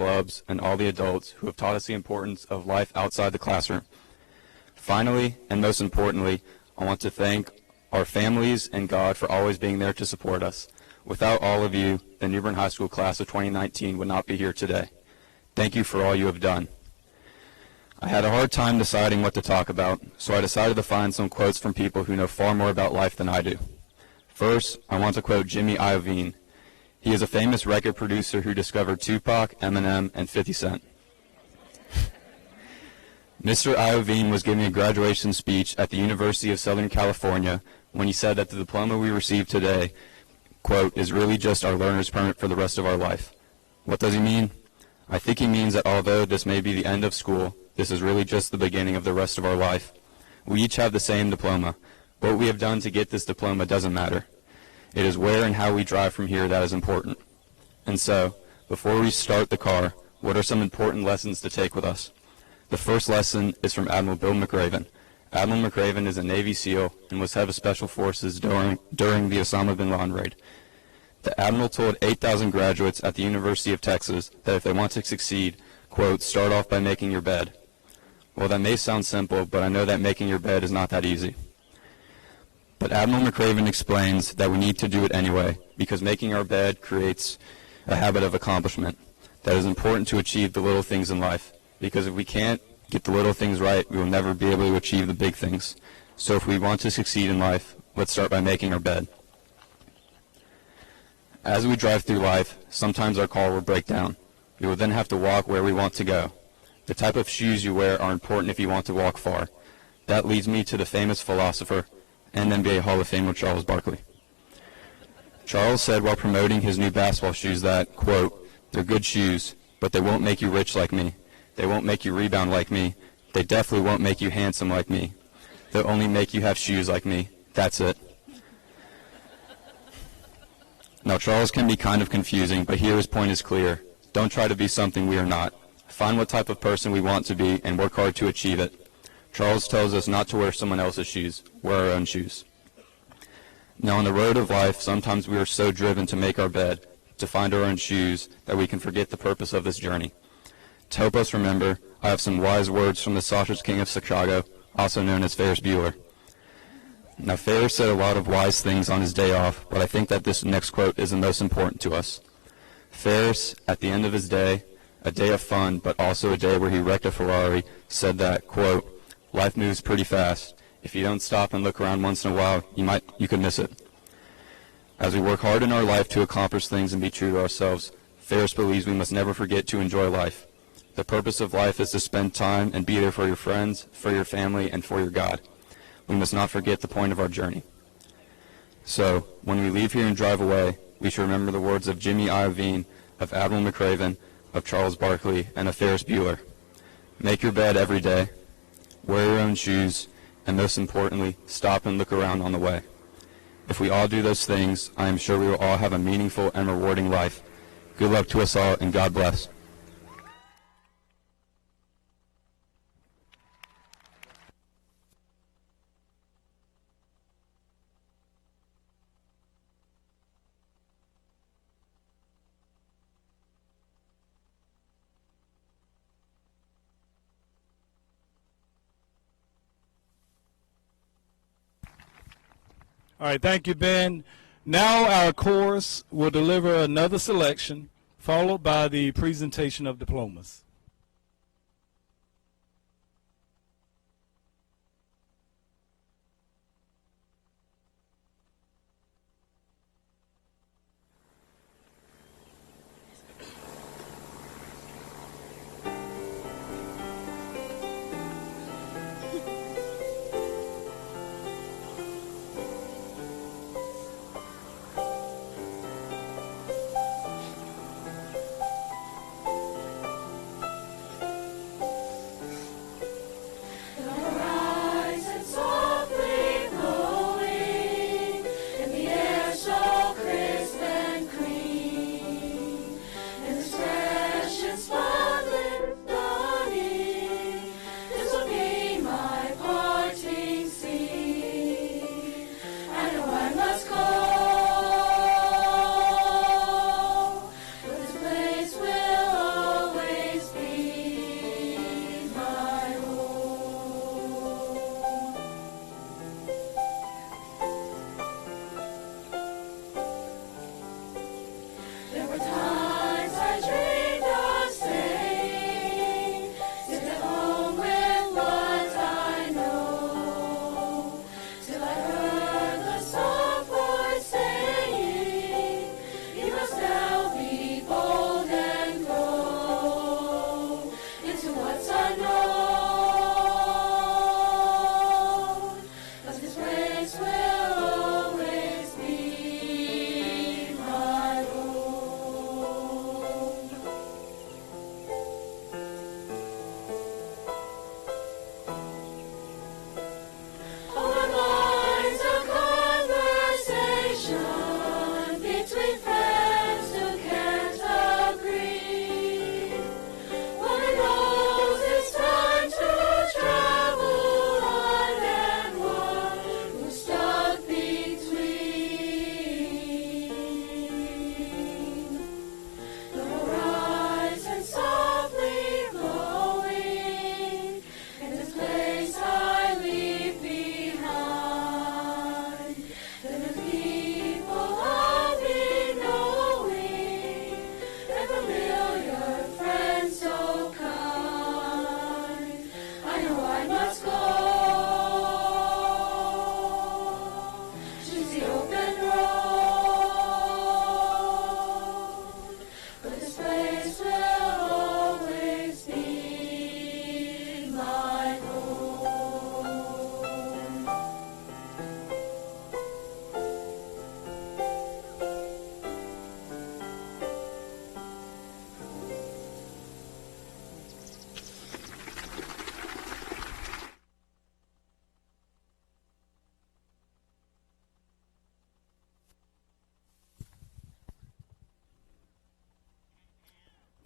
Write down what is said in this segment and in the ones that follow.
clubs, and all the adults who have taught us the importance of life outside the classroom. Finally, and most importantly, I want to thank our families and God for always being there to support us. Without all of you, the New Bern High School class of 2019 would not be here today. Thank you for all you have done. I had a hard time deciding what to talk about, so I decided to find some quotes from people who know far more about life than I do. First, I want to quote Jimmy Iovine. He is a famous record producer who discovered Tupac, Eminem, and 50 Cent. Mr. Iovine was giving a graduation speech at the University of Southern California when he said that the diploma we receive today, quote, is really just our learner's permit for the rest of our life. What does he mean? I think he means that although this may be the end of school, this is really just the beginning of the rest of our life. We each have the same diploma. What we have done to get this diploma doesn't matter. It is where and how we drive from here that is important. And so, before we start the car, what are some important lessons to take with us? The first lesson is from Admiral Bill McRaven. Admiral McRaven is a Navy SEAL and was head of Special Forces during the Osama bin Laden raid. The Admiral told 8,000 graduates at the University of Texas that if they want to succeed, quote, start off by making your bed. Well, that may sound simple, but I know that making your bed is not that easy. But Admiral McRaven explains that we need to do it anyway, because making our bed creates a habit of accomplishment that is important to achieve the little things in life. Because if we can't get the little things right, we will never be able to achieve the big things. So if we want to succeed in life, let's start by making our bed. As we drive through life, sometimes our car will break down. We will then have to walk where we want to go. The type of shoes you wear are important if you want to walk far. That leads me to the famous philosopher and NBA Hall of Famer Charles Barkley. Charles said while promoting his new basketball shoes that, quote, they're good shoes, but they won't make you rich like me. They won't make you rebound like me. They definitely won't make you handsome like me. They'll only make you have shoes like me. That's it. Now, Charles can be kind of confusing, but here his point is clear. Don't try to be something we are not. Find what type of person we want to be and work hard to achieve it. Charles tells us not to wear someone else's shoes, wear our own shoes. Now, on the road of life, sometimes we are so driven to make our bed, to find our own shoes, that we can forget the purpose of this journey. To help us remember, I have some wise words from the Sausage King of Chicago, also known as Ferris Bueller. Now, Ferris said a lot of wise things on his day off, but I think that this next quote is the most important to us. Ferris, at the end of his day, a day of fun, but also a day where he wrecked a Ferrari, said that, quote, life moves pretty fast. If you don't stop and look around once in a while, you could miss it. As we work hard in our life to accomplish things and be true to ourselves, Ferris believes we must never forget to enjoy life. The purpose of life is to spend time and be there for your friends, for your family, and for your God. We must not forget the point of our journey. So, when we leave here and drive away, we should remember the words of Jimmy Iovine, of Admiral McRaven, of Charles Barkley, and of Ferris Bueller. Make your bed every day, wear your own shoes, and most importantly, stop and look around on the way. If we all do those things, I am sure we will all have a meaningful and rewarding life. Good luck to us all, and God bless. All right, thank you, Ben. Now our chorus will deliver another selection, followed by the presentation of diplomas.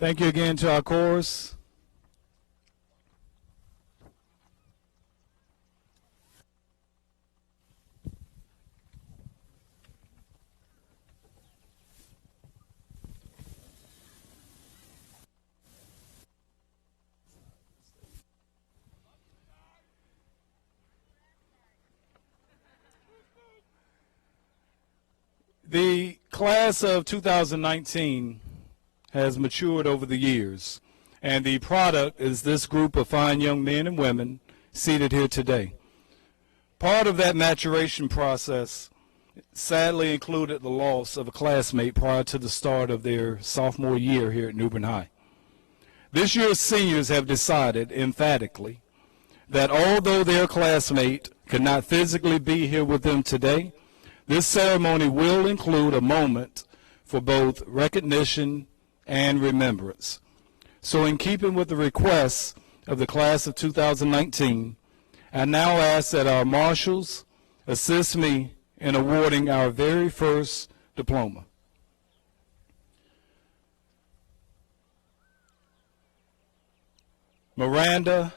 Thank you again to our chorus. The class of 2019 has matured over the years, and the product is this group of fine young men and women seated here today. Part of that maturation process sadly included the loss of a classmate prior to the start of their sophomore year here at New Bern High. This year's seniors have decided emphatically that although their classmate could not physically be here with them today, this ceremony will include a moment for both recognition and remembrance. So in keeping with the requests of the class of 2019, I now ask that our marshals assist me in awarding our very first diploma. Miranda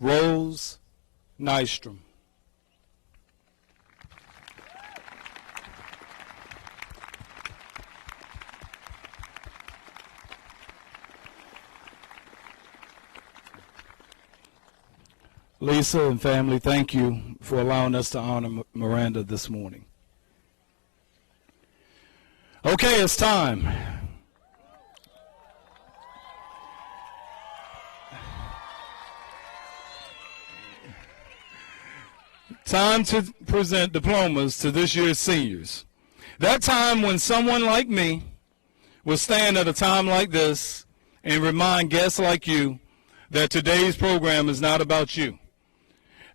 Rose Nystrom. Lisa and family, thank you for allowing us to honor Miranda this morning. Okay, it's time. Time to present diplomas to this year's seniors. That time when someone like me will stand at a time like this and remind guests like you that today's program is not about you.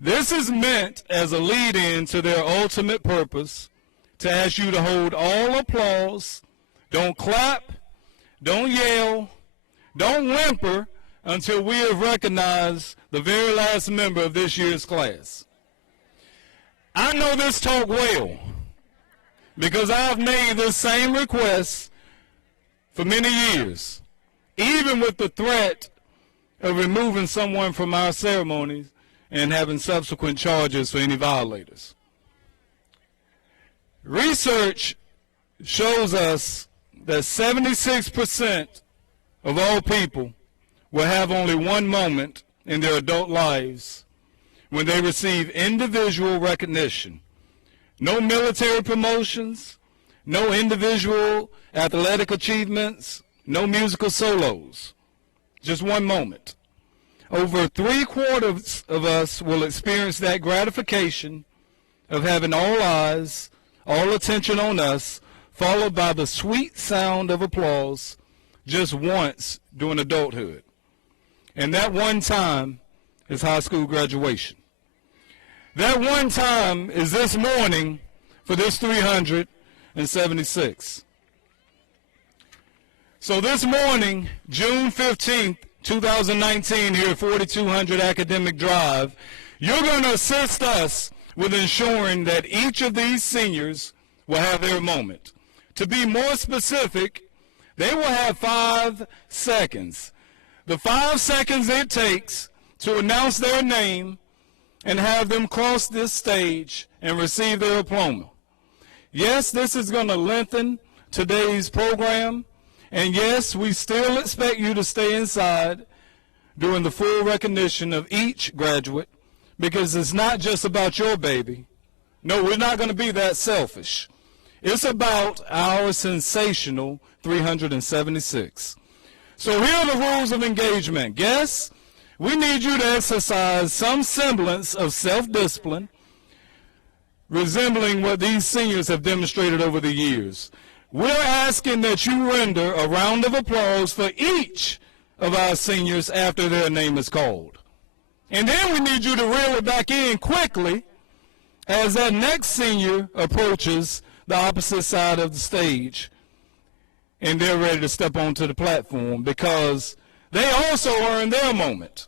This is meant as a lead-in to their ultimate purpose, to ask you to hold all applause, don't clap, don't yell, don't whimper until we have recognized the very last member of this year's class. I know this talk well because I've made this same request for many years, even with the threat of removing someone from our ceremonies and having subsequent charges for any violators. Research shows us that 76% of all people will have only one moment in their adult lives when they receive individual recognition. No military promotions, no individual athletic achievements, no musical solos. Just one moment. Over 3/4 of us will experience that gratification of having all eyes, all attention on us, followed by the sweet sound of applause just once during adulthood. And that one time is high school graduation. That one time is this morning for this 376. So this morning, June 15th, 2019, here at 4200 Academic Drive, you're going to assist us with ensuring that each of these seniors will have their moment. To be more specific, they will have 5 seconds. The 5 seconds it takes to announce their name and have them cross this stage and receive their diploma. Yes, this is going to lengthen today's program. And yes, we still expect you to stay inside during the full recognition of each graduate, because it's not just about your baby. No, we're not going to be that selfish. It's about our sensational 376. So here are the rules of engagement. Guests, we need you to exercise some semblance of self-discipline, resembling what these seniors have demonstrated over the years. We're asking that you render a round of applause for each of our seniors after their name is called. And then we need you to reel it back in quickly as that next senior approaches the opposite side of the stage and they're ready to step onto the platform, because they also earned their moment.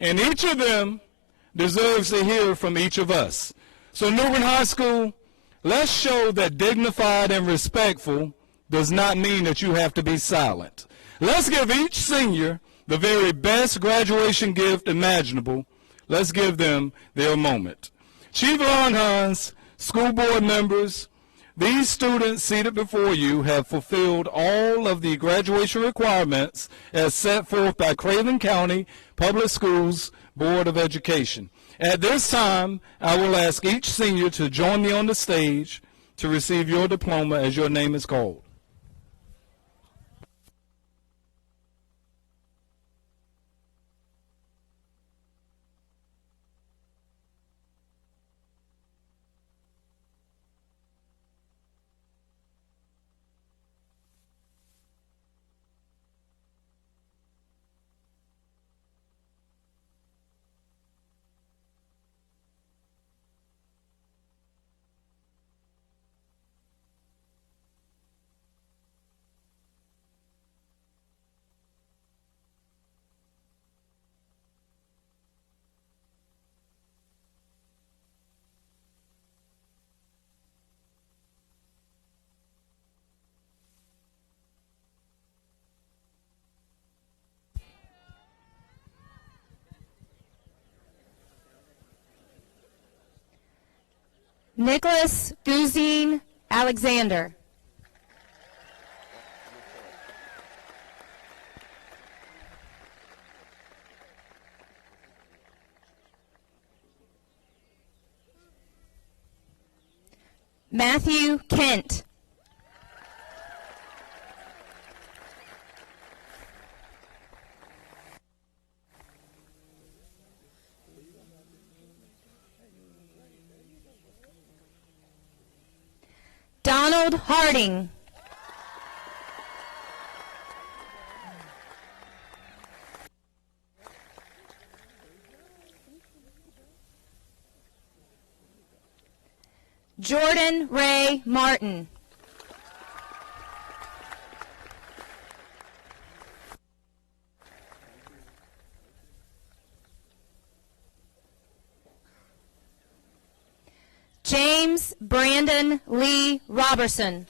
And each of them deserves to hear from each of us. So New Bern High School, let's show that dignified and respectful does not mean that you have to be silent. Let's give each senior the very best graduation gift imaginable. Let's give them their moment. Chief Longhorns, school board members, these students seated before you have fulfilled all of the graduation requirements as set forth by Craven County Public Schools Board of Education. At this time, I will ask each senior to join me on the stage to receive your diploma as your name is called. Nicholas Guzine Alexander. Matthew Kent. Donald Harding. Jordan Ray Martin. James Brandon Lee Robertson.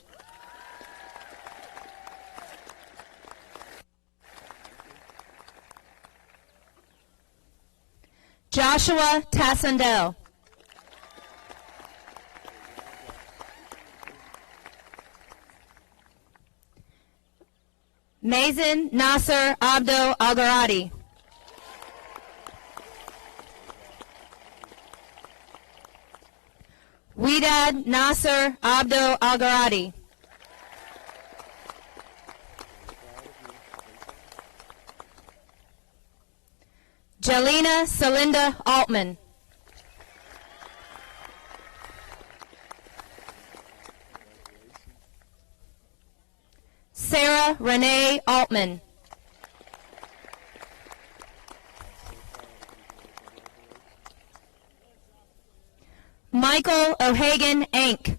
Joshua Tassendell. Mazen Nasser Abdo Algaradi. Widad Nasser Abdo Algaradi. Jelena Celinda Altman. Sarah Renee Altman. Michael O'Hagan Ank.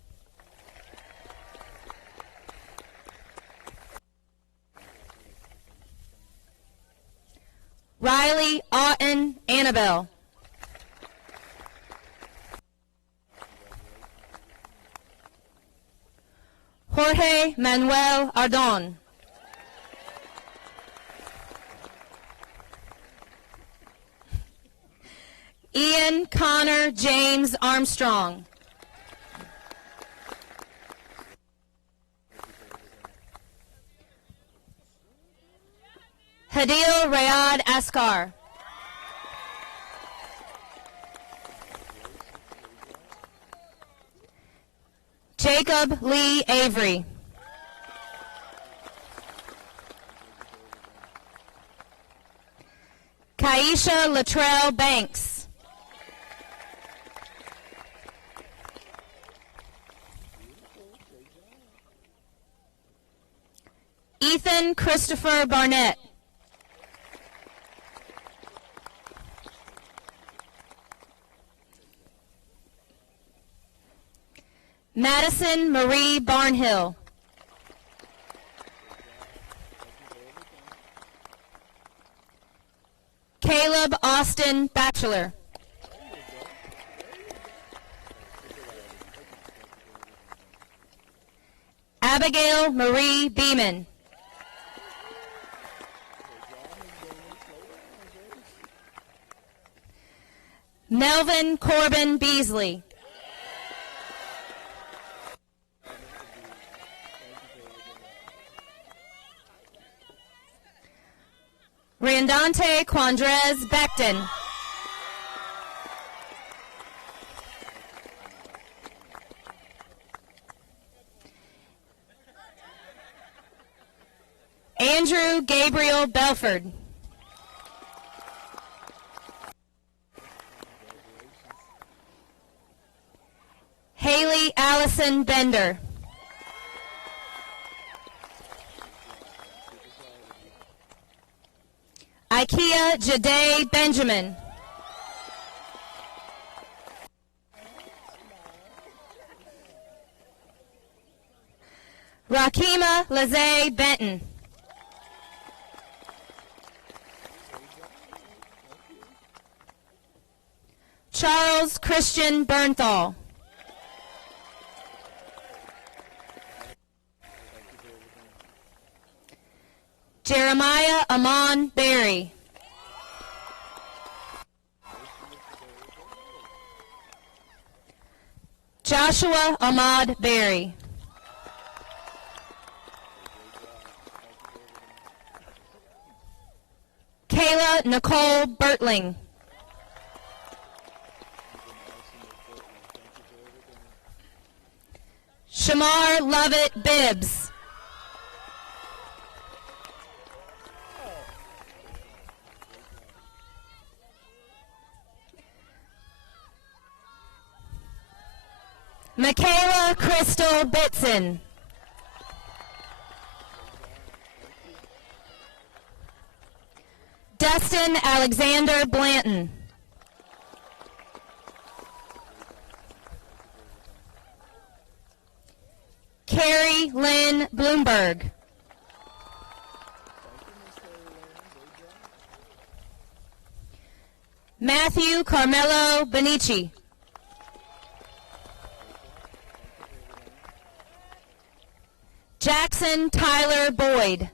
Riley Otten Annabelle. Jorge Manuel Ardon. Ian Connor James Armstrong. Hadil Rayad Askar. Jacob Lee Avery. Kaisha Latrell Banks. Ethan Christopher Barnett. Madison Marie Barnhill. Caleb Austin Batchelor. Abigail Marie Beeman. Melvin Corbin Beasley. Randante Quandrez Becton. Andrew Gabriel Belford. Haley Allison Bender. Ikea Jade Benjamin. Rakima Lizzie Benton. Charles Christian Bernthal. Jeremiah Amon Berry. Joshua Ahmad Berry. Kayla Nicole Bertling. Shamar Lovett Bibbs. Michaela Crystal Bitson. Dustin Alexander Blanton. Carrie Lynn Bloomberg. Matthew Carmelo Benici. Jackson Tyler Boyd.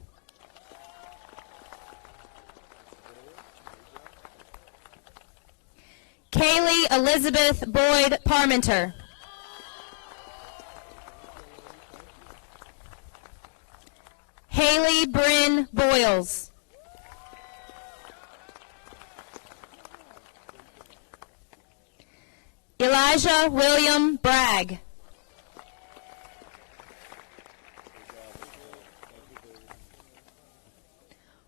Kaylee Elizabeth Boyd Parmenter. Haley Bryn Boyles. Elijah William Bragg.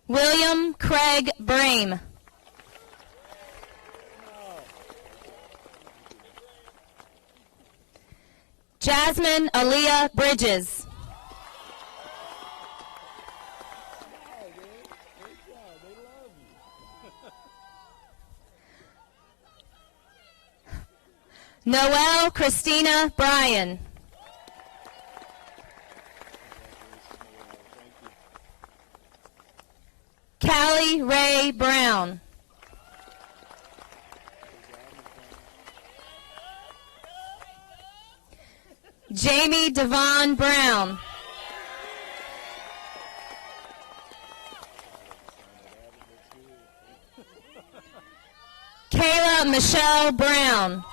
William Craig Brame. Jasmine Aaliyah Bridges. Noelle Christina Bryan. Callie Ray Brown. Jamie Devon Brown. Kayla Michelle Brown.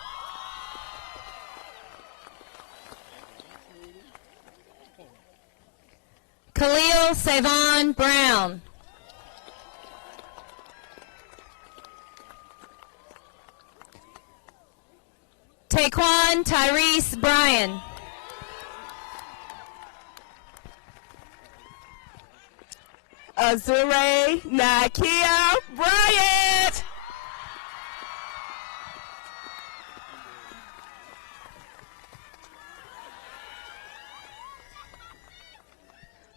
Khalil Savon Brown. Taquan Tyrese Bryan. Azure Nakia Bryant.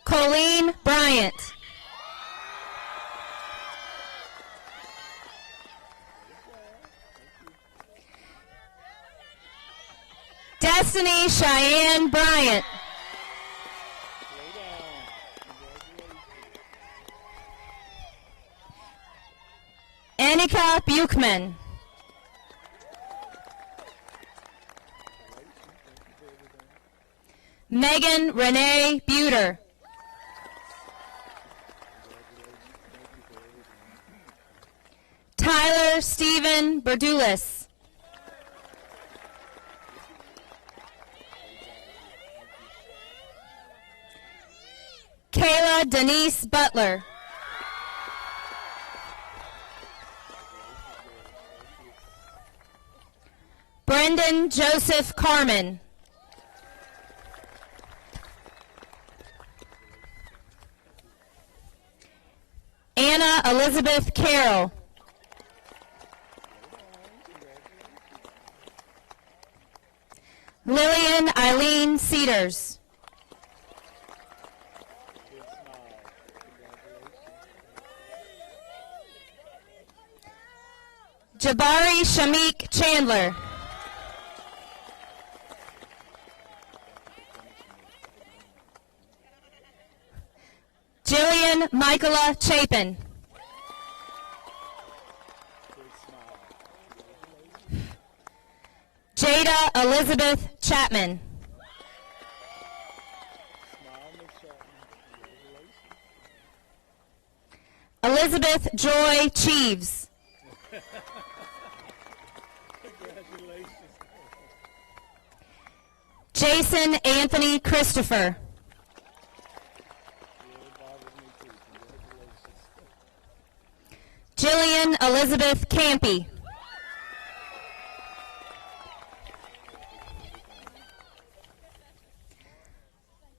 Colleen Bryant. Destiny Cheyenne Bryant. Annika Buchman. Megan Renee Buter. Tyler Stephen Berdulis. Denise Butler. Brendan Joseph Carmen. Anna Elizabeth Carroll. Lillian Eileen Cedars. Jabari Shamik Chandler. Jillian Michaela Chapin. Jada Elizabeth Chapman. Elizabeth Joy Cheeves. Jason Anthony Christopher. Jillian Elizabeth Campy.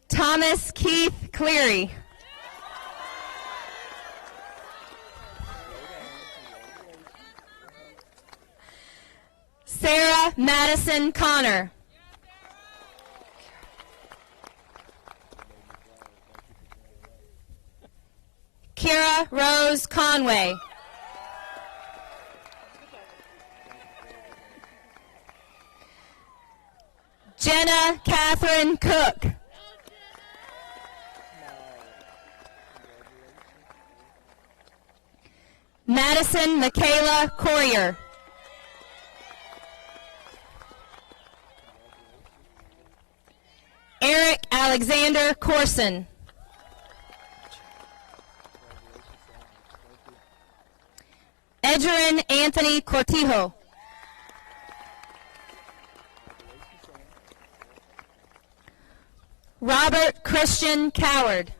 Thomas Keith Cleary. Sarah Madison Connor. Kira Rose Conway. Jenna Catherine Cook. Madison Michaela Courier. Eric Alexander Corson. Edgerin Anthony Cortijo. Robert Christian Coward.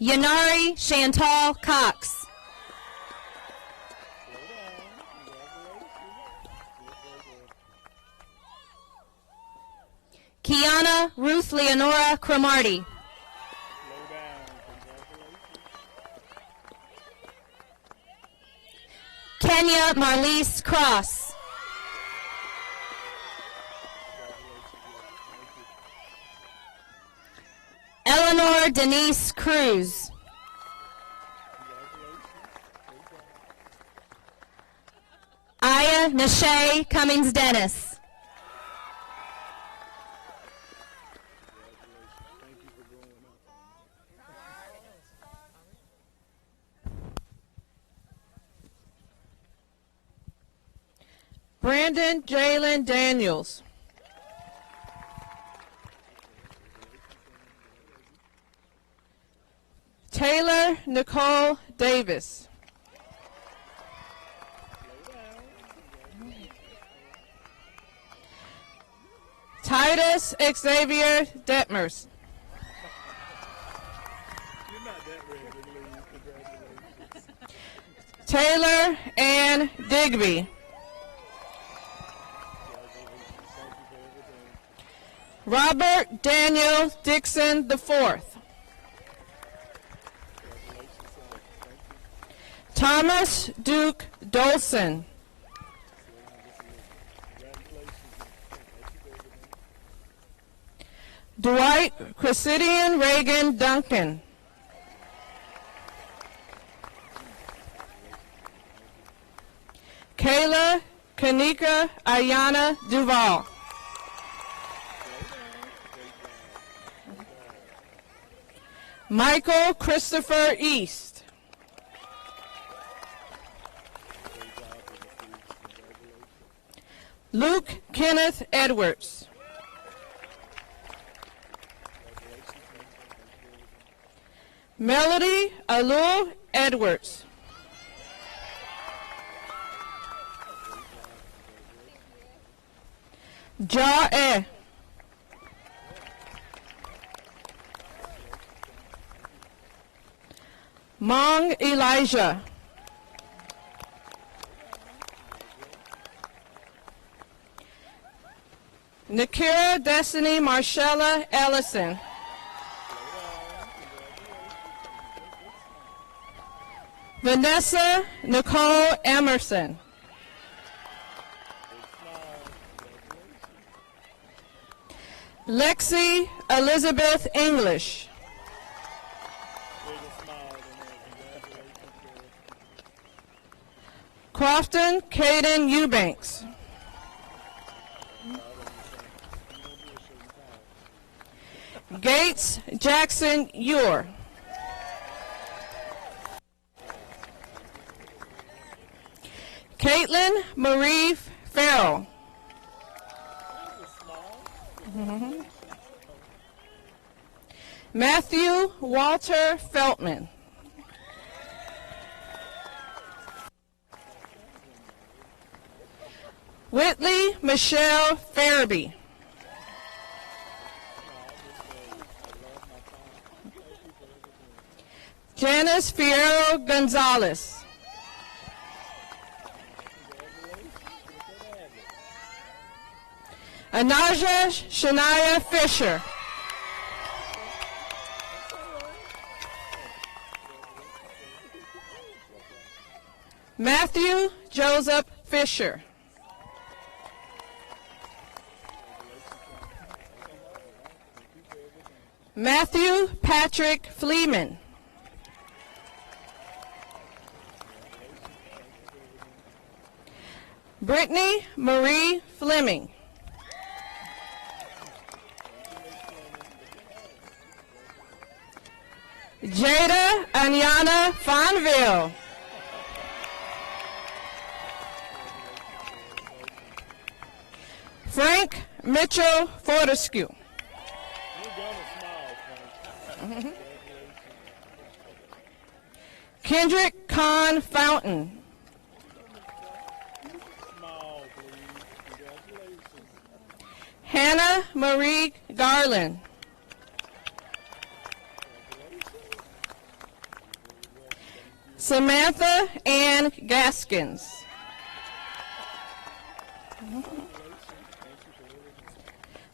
Yanari Chantal Cox. Kiana Ruth Leonora Cromarty. Kenya Marlise Cross. Eleanor Denise Cruz. Aya Nashay Cummings Dennis. Brandon Jalen Daniels. Taylor Nicole Davis. Titus Xavier Detmers. Taylor Ann Digby. Robert Daniel Dixon IV. Thomas Duke Dolson. Dwight Cressidian Reagan Duncan. Kayla Kanika Ayana Duval. Michael Christopher East. Luke Kenneth Edwards. Melody Alul Edwards. Ja-e. Mong Elijah. Nakira Destiny Marshella Ellison. Vanessa Nicole Emerson. Lexi Elizabeth English. Crofton Caden Eubanks. Gates Jackson Ewer. Caitlin Marie Farrell. Matthew Walter Feltman. Whitley Michelle Farabee. Janice Fierro Gonzalez. Anaja Shania Fisher. Matthew Joseph Fisher. Matthew Patrick Fleeman. Brittany Marie Fleming. Jada Anyana Fonville. Frank Mitchell Fortescue. Kendrick Kahn Fountain. Hannah Marie Garland. Samantha Ann Gaskins.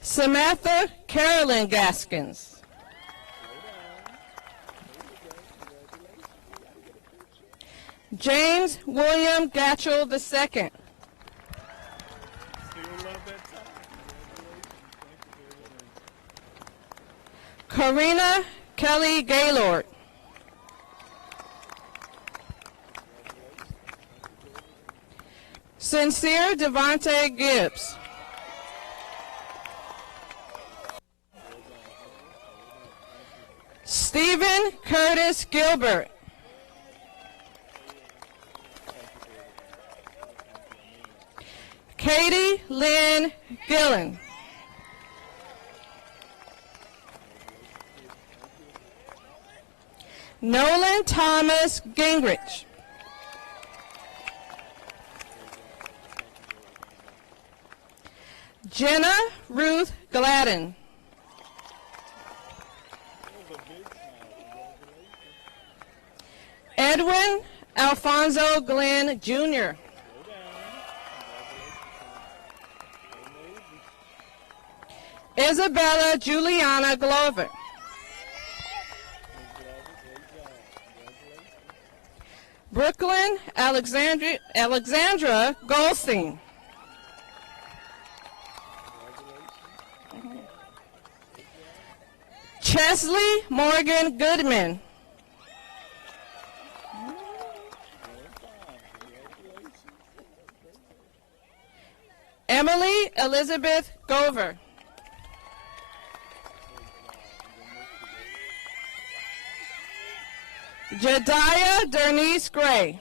Samantha Carolyn Gaskins. James William Gatchell II. Karina Kelly Gaylord. Sincere Devontae Gibbs. Stephen Curtis Gilbert. Katie Lynn Gillen. Nolan Thomas Gingrich. Jenna Ruth Gladden. Edwin Alfonso Glenn Jr. Isabella Juliana Glover. Brooklyn Alexandra Goldstein. Chesley Morgan Goodman. Emily Elizabeth Gover. Jediah Dernice Gray.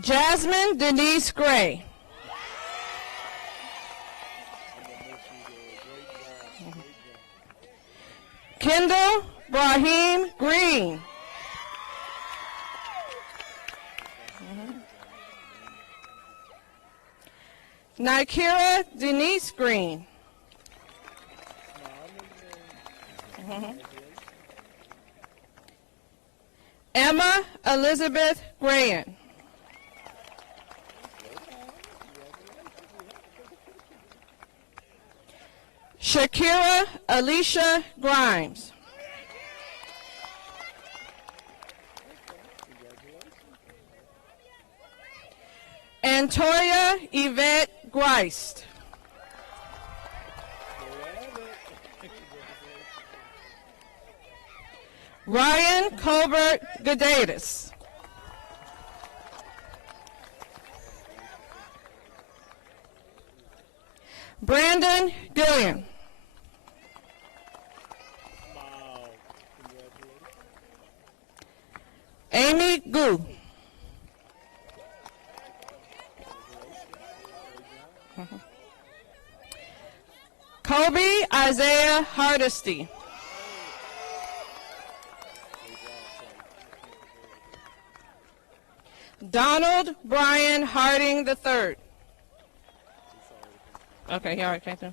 Jasmine Denise Gray. Kendall Brahim Green. Nikira Denise Green. Emma Elizabeth Graham. Shakira Alicia Grimes. Antoya Yvette Greist. Ryan Colbert Gadatis. Brandon Gilliam. Amy Gu. Kobe Isaiah Hardesty. Donald Brian Harding III. Okay, he already came through.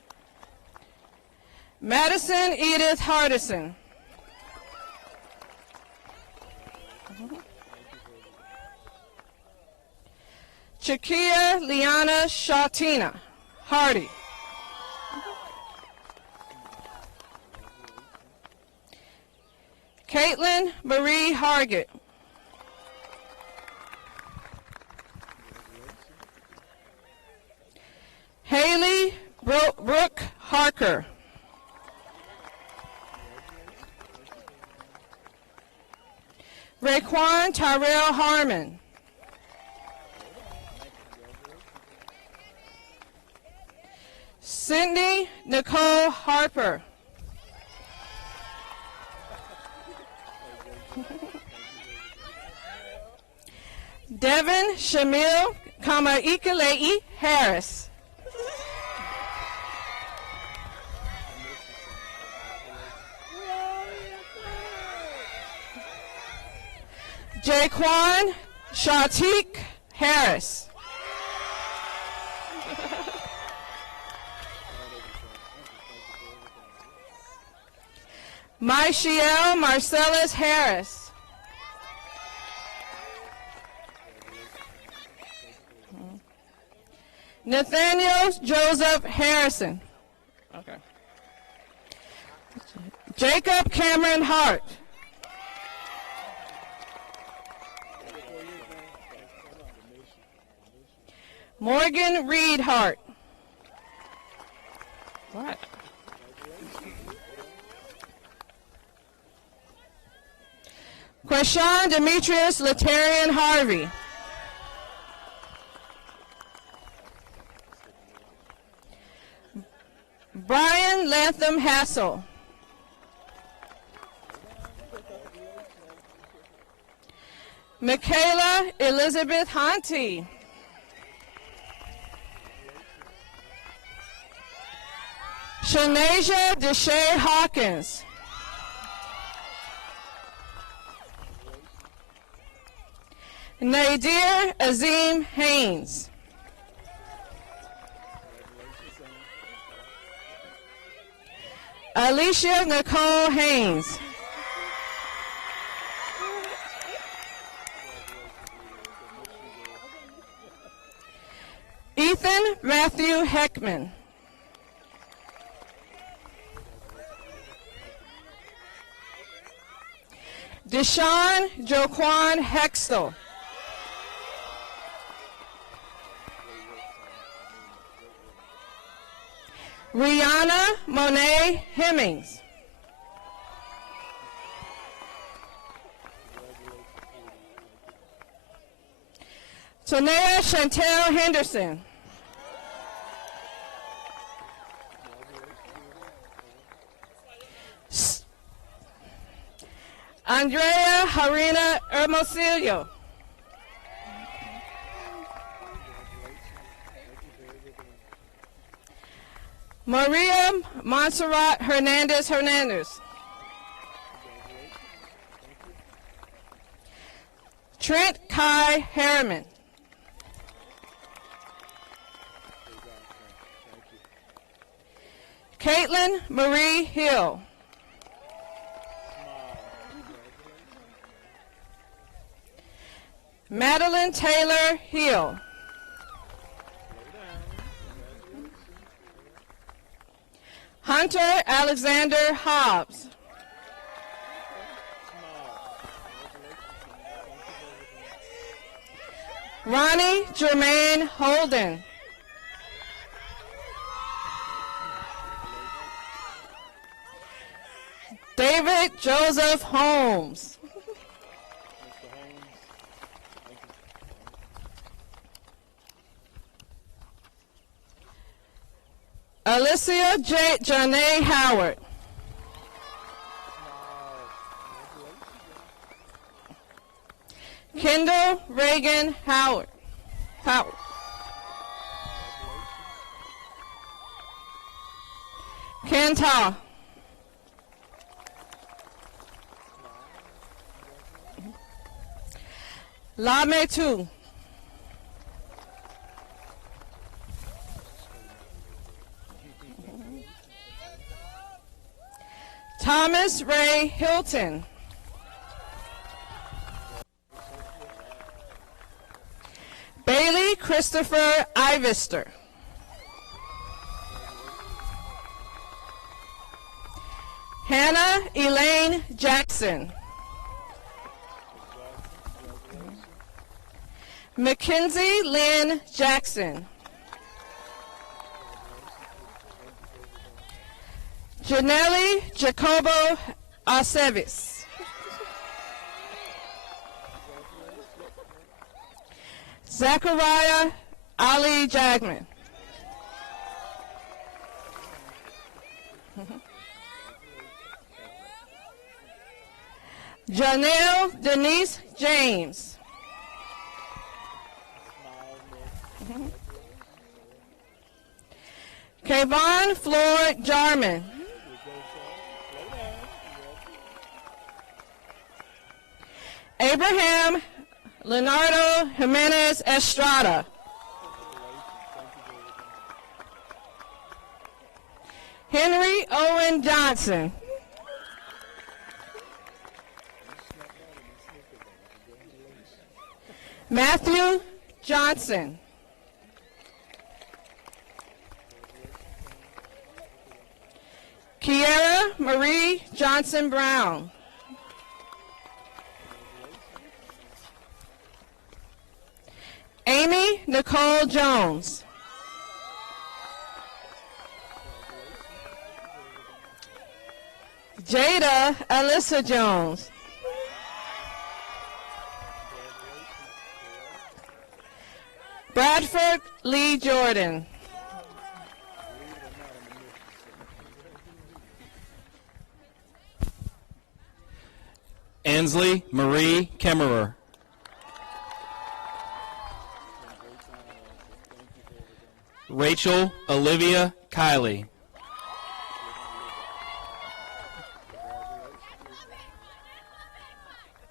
Madison Edith Hardison. Chakia Liana Shatina Hardy. Caitlin Marie Hargett. Haley Brooke Harker. Raekwon Tyrell Harmon. Sydney Nicole Harper. Devin Shamil Ikalei Harris. Jaquan Shatik Harris. Michelle Marcellus Harris. Nathaniel Joseph Harrison. Okay. Jacob Cameron Hart. Morgan Reed Hart. What? Quashawn Demetrius Latarian Harvey. Brian Latham Hassel. Michaela Elizabeth Hunty. Shanasia Deshae Hawkins. Nadir Azim Haynes. Alicia Nicole Haynes. Ethan Matthew Heckman. Deshaun Joquan Hextel. Rihanna Monet Hemmings. Tonea Chantel Henderson. Andrea Harina Hermosillo. Maria Montserrat Hernandez Hernandez. Trent Kai Harriman. Caitlin Marie Hill. Madeline Taylor Hill. Hunter Alexander Hobbs. Ronnie Jermaine Holden. David Joseph Holmes. Alicia Janae Howard. Kendall Reagan Howard. Kenta. Lame Tu. Thomas Ray Hilton. Bailey Christopher Ivester. Hannah Elaine Jackson. Mackenzie Lynn Jackson. Janelle Jacobo Aceves. Zachariah Ali Jagman. Janelle Denise James. Kayvon Floyd Jarman. Abraham Leonardo Jimenez Estrada. Henry Owen Johnson. Matthew Johnson. Kiera Marie Johnson Brown. Amy Nicole Jones. Jada Alyssa Jones. Bradford Lee Jordan. Ansley Marie Kemmerer. Rachel Olivia Kiley.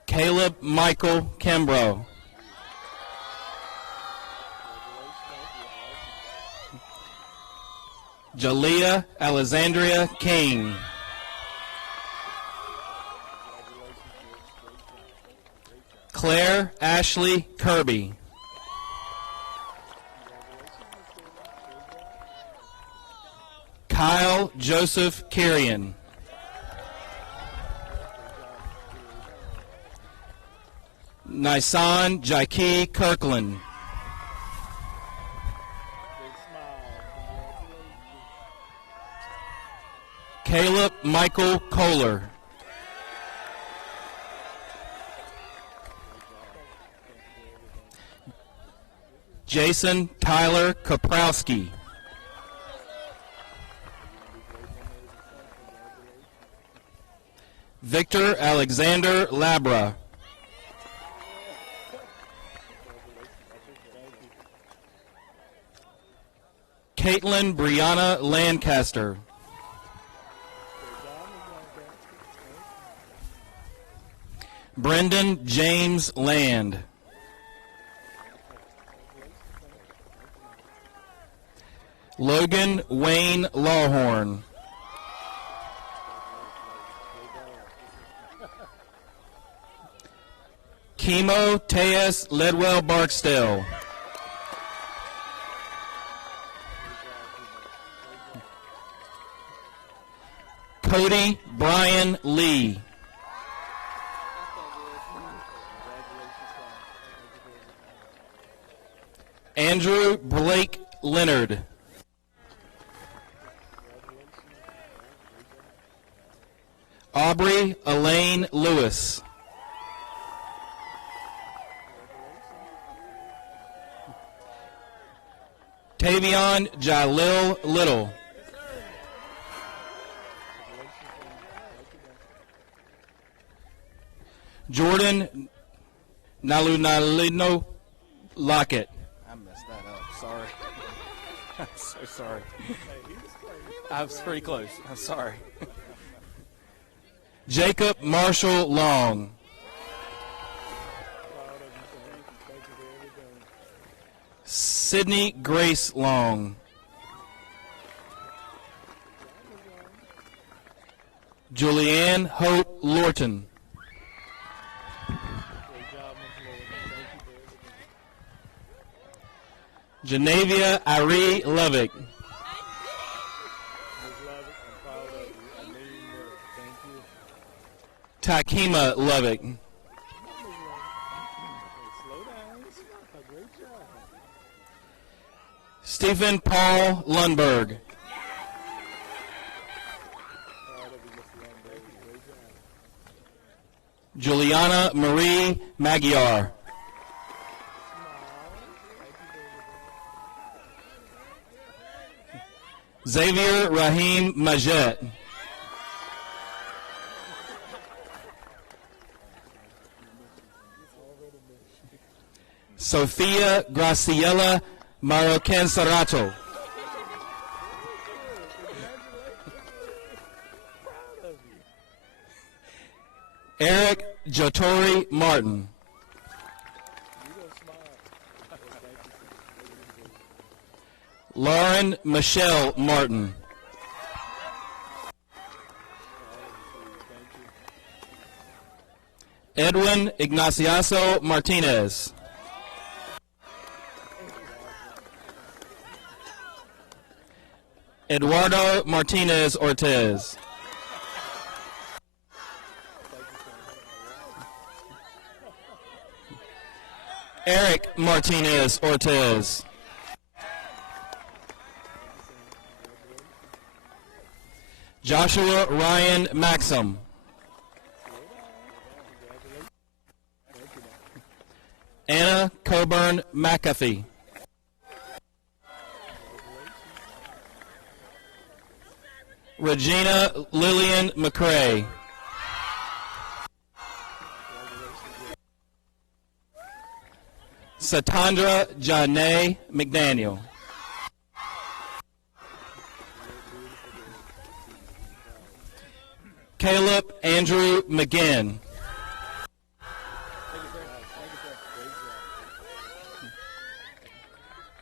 Caleb Michael Kembro. Jalea Alexandria King. Claire Ashley Kirby. Kyle Joseph Carrion. Nisan Jaiki Kirkland. Caleb Michael Kohler. Jason Tyler Kaprowski. Victor Alexander Labra. Caitlin Brianna Lancaster. Brendan James Land. Logan Wayne Lawhorn. Kimo Teas Ledwell Barksdale. Cody Brian Lee. Andrew Blake Leonard. Aubrey Elaine Lewis. Tavion Jalil Little. Jordan Nalunalino Lockett. I messed that up. Sorry. I'm so sorry. I was pretty close. I'm sorry. Jacob Marshall Long. Sydney Grace Long. Julianne Hope Lorton. Genavia Irie Levick. Takima Levick. Stephen Paul Lundberg. Juliana Marie Magyar. Xavier Rahim Majet. Sofia Graciela Marroquin Sarato. Eric Jotori Martin. Lauren Michelle Martin. Edwin Ignaciaso Martinez. Eduardo Martinez Ortez. Eric Martinez Ortez. Joshua Ryan Maxim. Anna Coburn McAfee. Regina Lillian McCrae. Satandra Janae McDaniel. Caleb Andrew McGinn.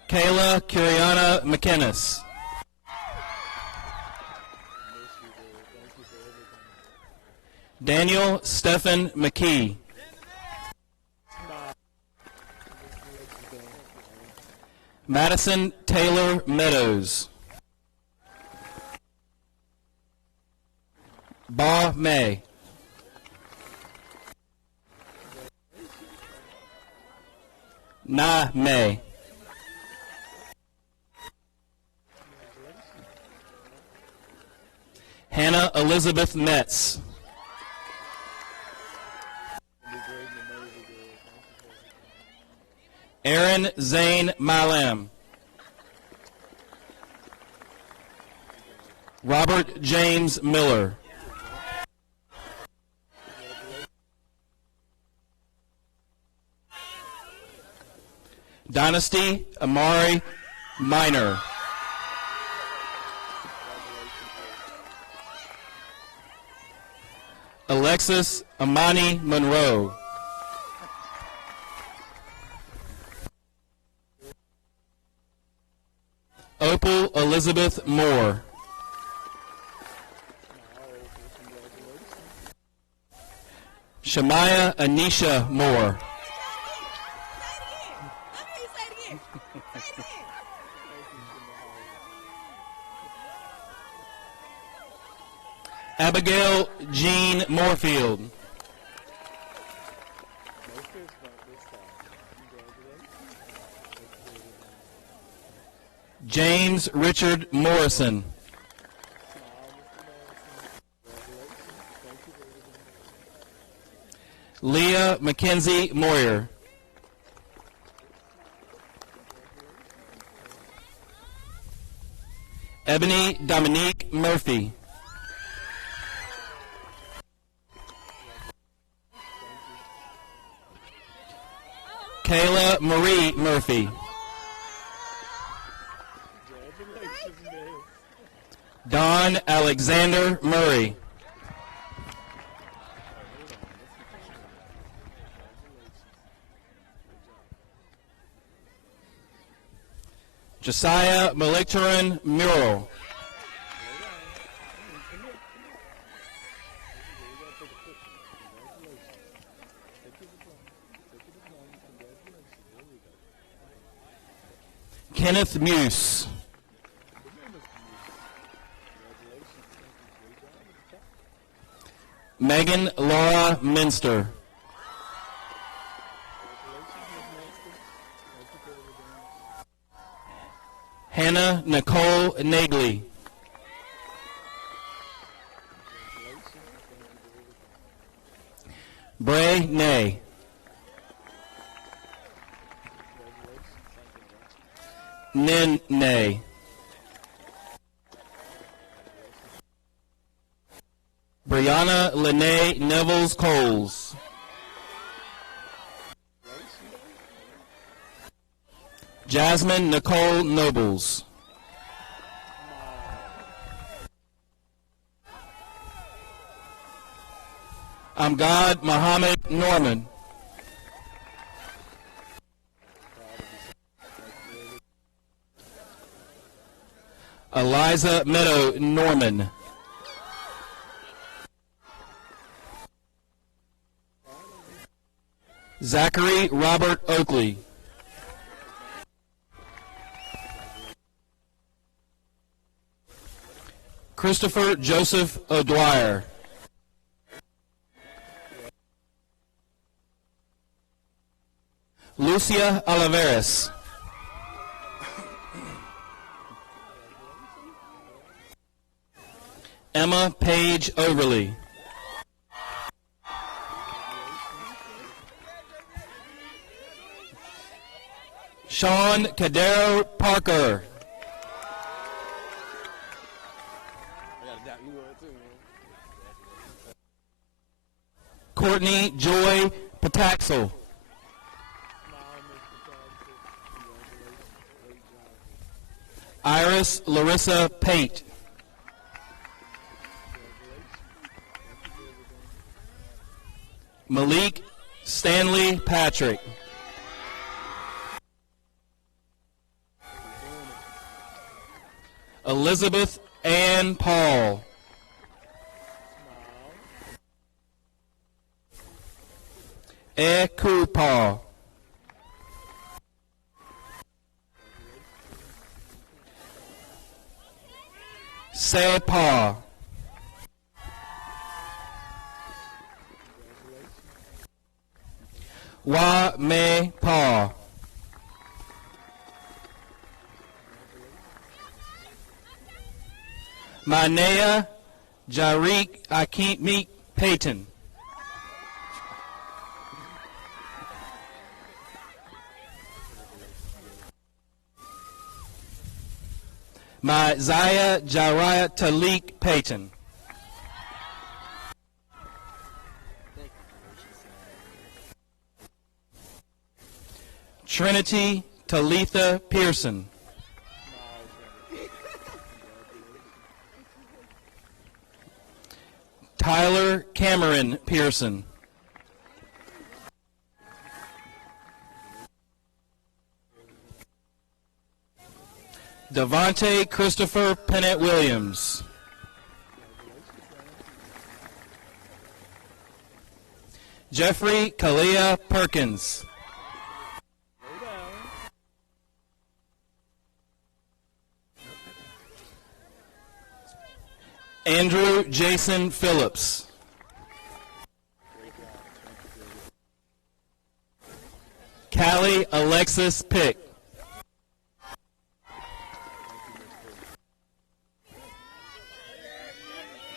Kayla Curiana McInnes. Daniel Stephen McKee. Madison Taylor Meadows. Ba May. Na May. Hannah Elizabeth Metz. Aaron Zane Malam. Robert James Miller. Dynasty Amari Minor. Alexis Amani Monroe. Opal Elizabeth Moore. Shemaya Anisha Moore. Abigail Jean Moorfield. James Richard Morrison. Leah Mackenzie Moyer. Ebony Dominique Murphy. Kayla Marie Murphy. Don Alexander Murray. Josiah Maliktaran Mural. Kenneth Muse. Megan Laura Minster. Hannah Nicole Nagley. Bray Nay. Nin Nay. Brianna Lene Nevels Coles. Jasmine Nicole Nobles. Amgad Muhammad Norman. Eliza Meadow Norman. Zachary Robert Oakley. Christopher Joseph O'Dwyer. Lucia Oliveras. Emma Page Overly. Sean Cadero Parker. Courtney Joy Pataxel. Iris Larissa Pate. Malik Stanley Patrick. Elizabeth Ann Paul. Paul. Say Paul. Wa Me Paul. Manea Jarik Akimik Payton. Ma'Ziah Jariah Talik Payton. Trinity Talitha Pearson. Tyler Cameron Pearson. Devontae Christopher Pennant Williams. Jeffrey Kalia Perkins. Andrew Jason Phillips. Callie Alexis Pick.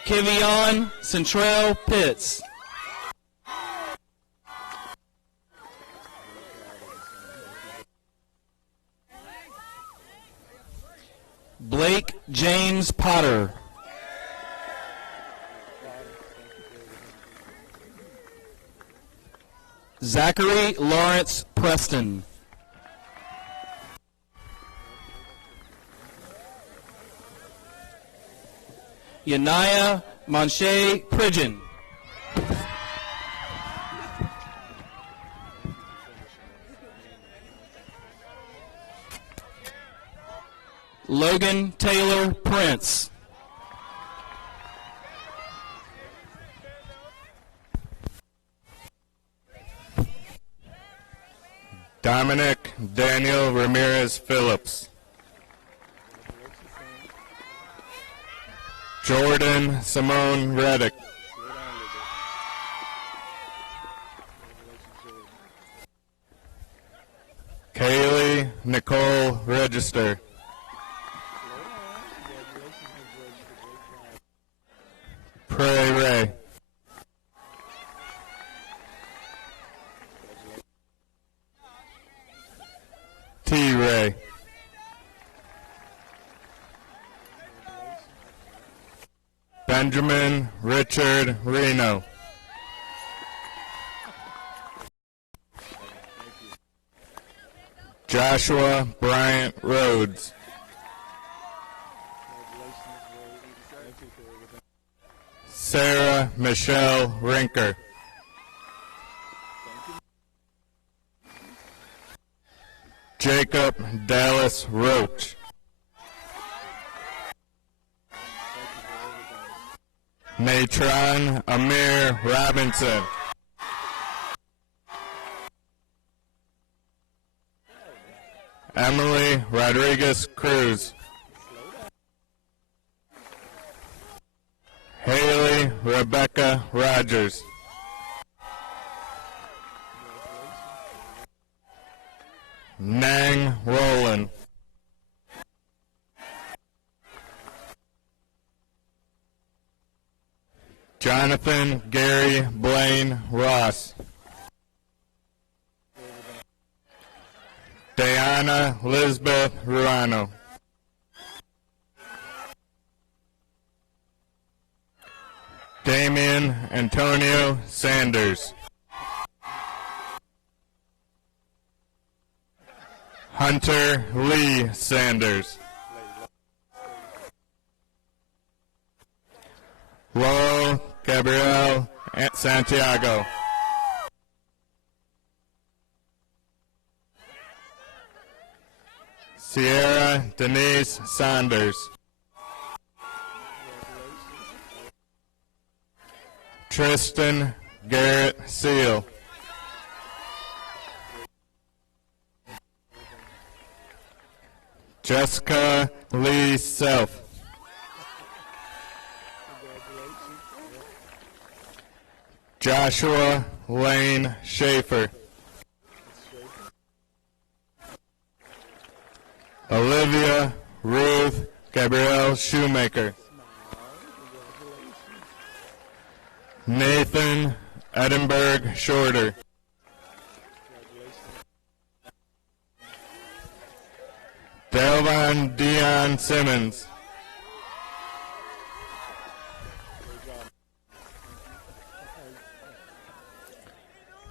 Kivion Centrell Pitts. Blake James Potter. Zachary Lawrence Preston. Yanaya Monche Pridgeon. Logan Taylor Prince. Dominic Daniel Ramirez Phillips. Jordan Simone Reddick. Kaylee Nicole Register. Prairie Ray. T. Ray. Benjamin Richard Reno. Joshua Bryant Rhodes. Sarah Michelle Rinker. Jacob Dallas Roach. Natron Amir Robinson. Emily Rodriguez Cruz. Haley Rebecca Rogers. Nang Roland. Jonathan Gary Blaine Ross. Diana Lisbeth Ruano. Damian Antonio Sanders. Hunter Lee Sanders. Lowell Gabriel Santiago. Sierra Denise Saunders. Tristan Garrett Seal. Jessica Lee Self. Joshua Lane Schaefer. Olivia Ruth Gabrielle Shoemaker. Nathan Edinburgh Shorter. Delvon Dion Simmons.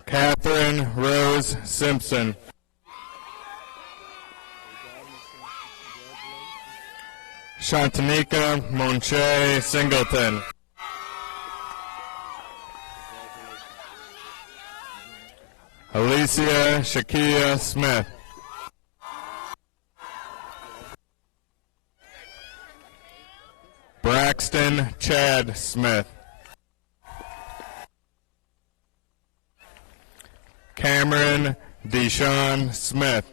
Catherine Rose Simpson. Shantanika Monche Singleton. Alicia Shakia Smith. Braxton Chad Smith. Cameron Deshaun Smith.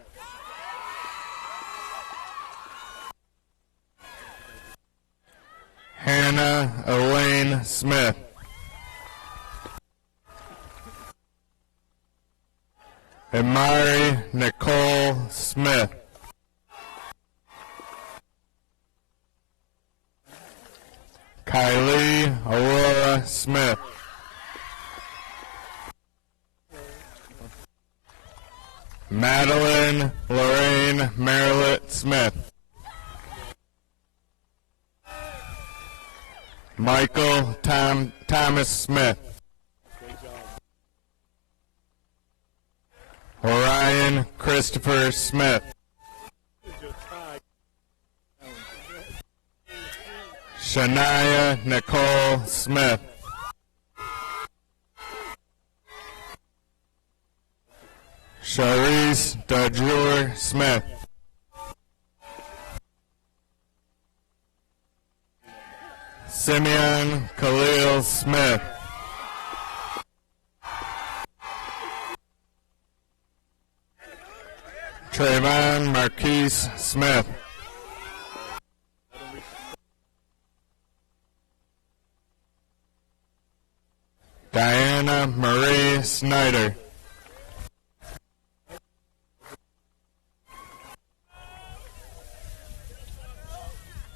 Hannah Brianna Elaine Smith. Amari Nicole Smith. Kylie Aurora Smith. Madeline Lorraine Marilyn Smith. Michael Thomas Smith. Orion Christopher Smith. Shania Nicole Smith. Charisse Dajur Smith. Simeon Khalil Smith. Trayvon Marquise Smith. Diana Marie Snyder.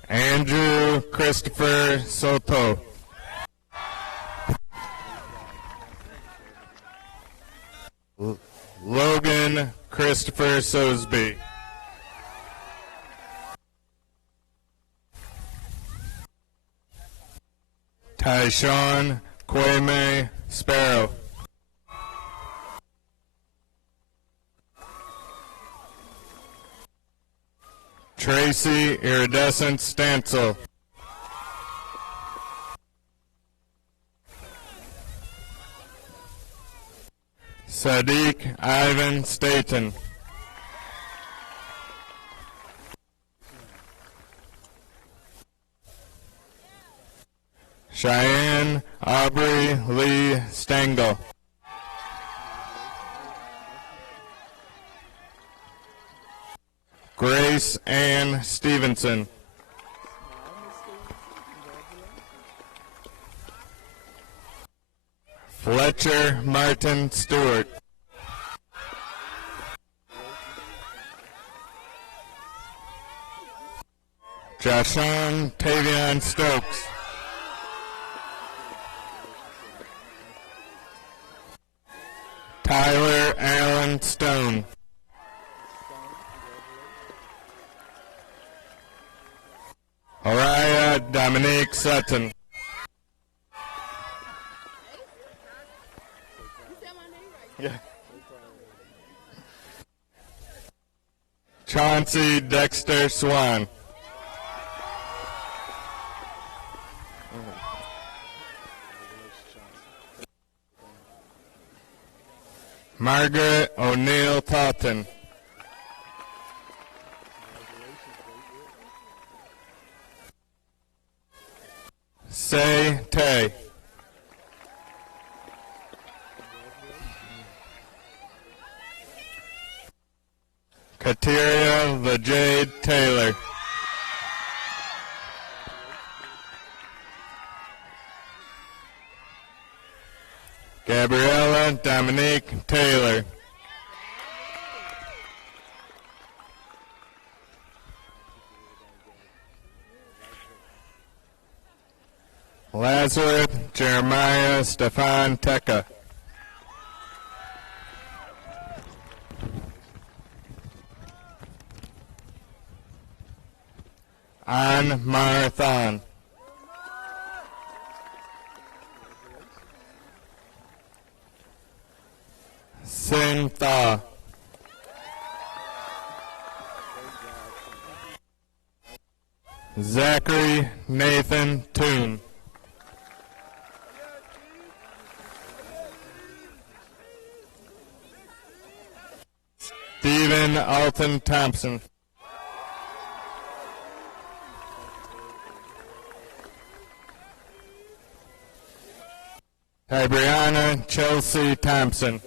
Andrew Christopher Soto. Logan Christopher Sosby. Tyshawn Kwame Sparrow. Tracy Iridescent Stancil. Sadiq Ivan Staten. Cheyenne Aubrey Lee Stengel. Grace Ann Stevenson. Fletcher Martin Stewart. Joshawn Tavion Stokes. Tyler Allen Stone. Araya Dominique Sutton. Yeah. Chauncey Dexter Swan. Margaret O'Neill Totten. Say Tay. Kateria the Jade Taylor. Gabriella Dominique Taylor. Lazarus Jeremiah Stefan Teka. An Marathon. Sin Tha. Zachary Nathan Toon. Stephen Alton Thompson. Brianna Chelsea Thompson.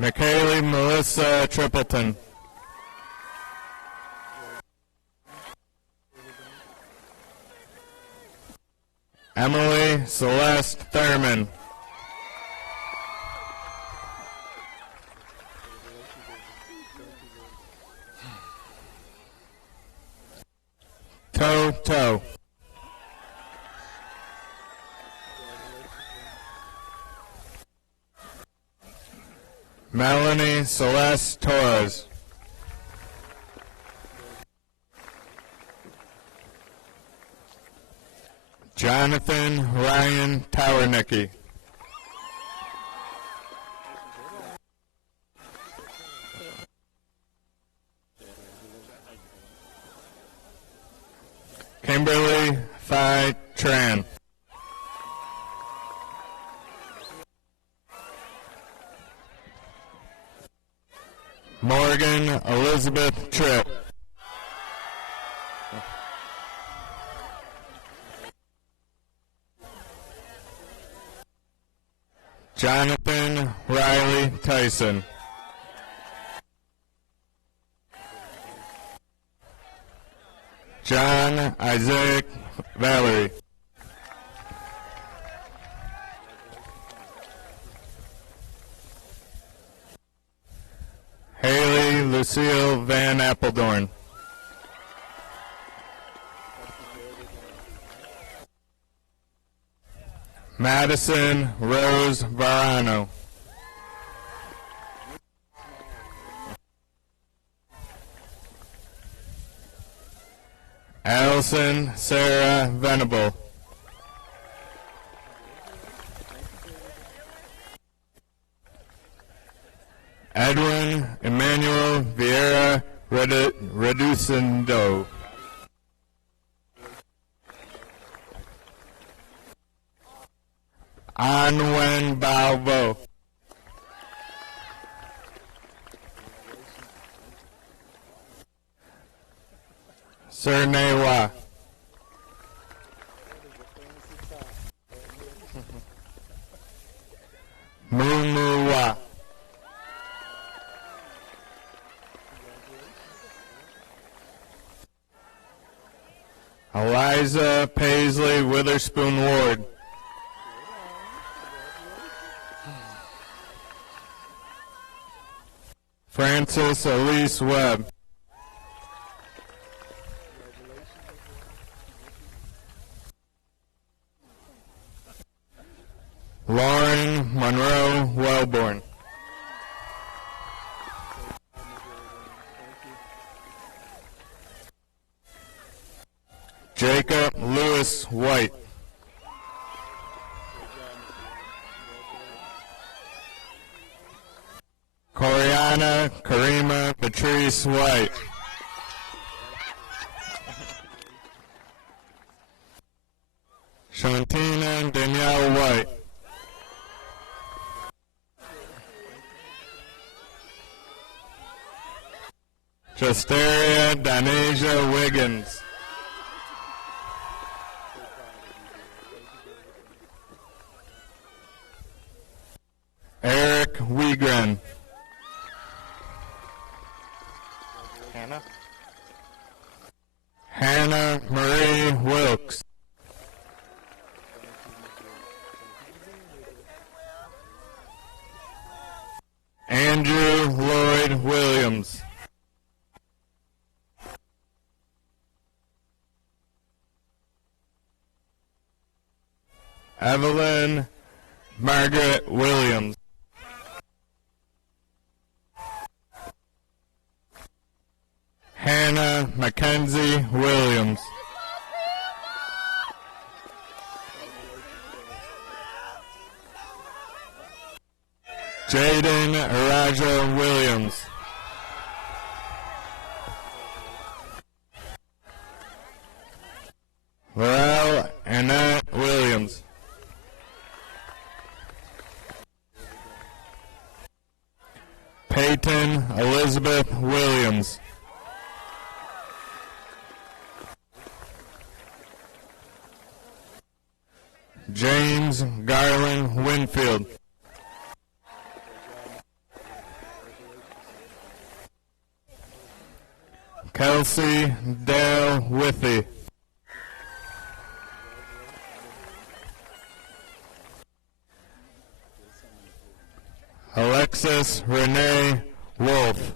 McKaylee Melissa Tripleton. Emily Celeste Thurman. Toe. Melanie Celeste Torres. Jonathan Ryan Towernicki. Kimberly Thai Tran. Morgan Elizabeth Tripp. Jonathan Riley Tyson. John Isaac Valerie. Haley Lucille Van Apeldoorn. Madison Rose Varano. Allison Sarah Venable. Edwin Emmanuel Vieira Reducindo. Anwen Balvo. Cernewa. Mumuwa. Eliza Paisley Witherspoon Ward. Frances Elise Webb. Lauren Monroe Wellborn. Jacob Lewis White. Coriana Karima Patrice White. Shantina Danielle White. Justeria Danasia Wiggins. Eric Wiegren. Hannah Marie Wilkes. Andrew Lloyd Williams. Evelyn Margaret Williams. Hannah Mackenzie Williams. Jaden Araja Williams. Laurel Annette Williams. Peyton Elizabeth Williams. James Garland Winfield. Kelsey Dale Withy. Alexis Renee Wolf.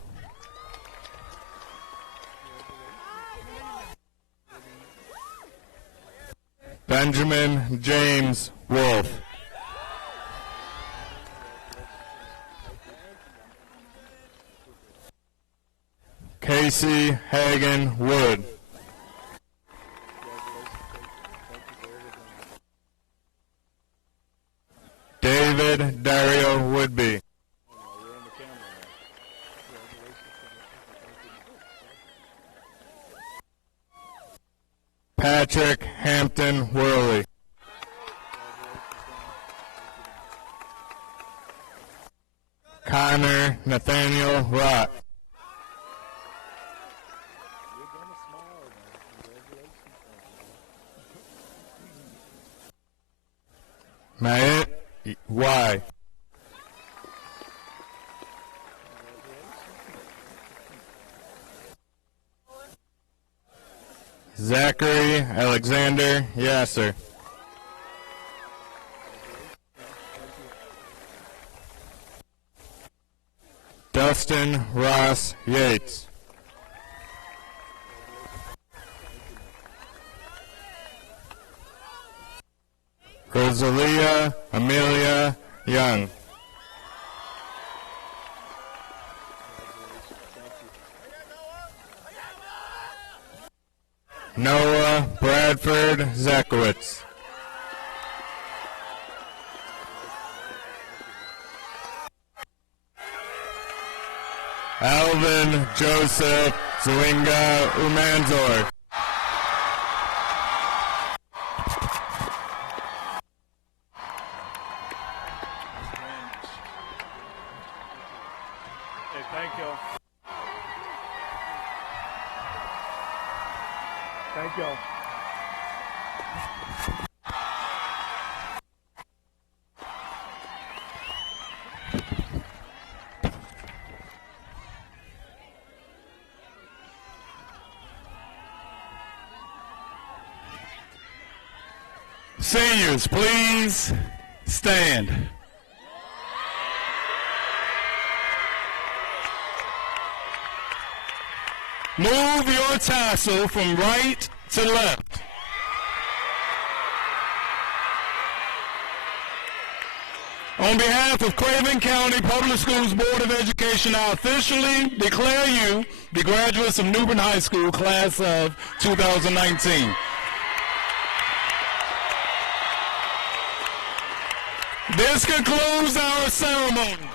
Benjamin James Wolf. Casey Hagan Wood. David Dario Woodby. Patrick Hampton Worley. Connor Nathaniel Rott. Matt Y. Zachary Alexander Yasser. Dustin Ross Yates. Rosalia Amelia Young. Noah Bradford Zakowitz. Alvin Joseph Zwinga Umanzor. Thank you. Thank you. Seniors, please stand. Move your tassel from right to left. On behalf of Craven County Public Schools Board of Education, I officially declare you the graduates of Newbern High School, class of 2019. This concludes our ceremony.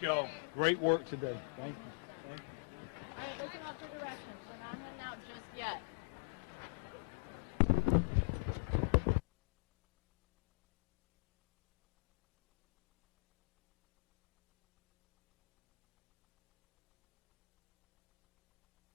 Thank y'all. Great work today. Thank you.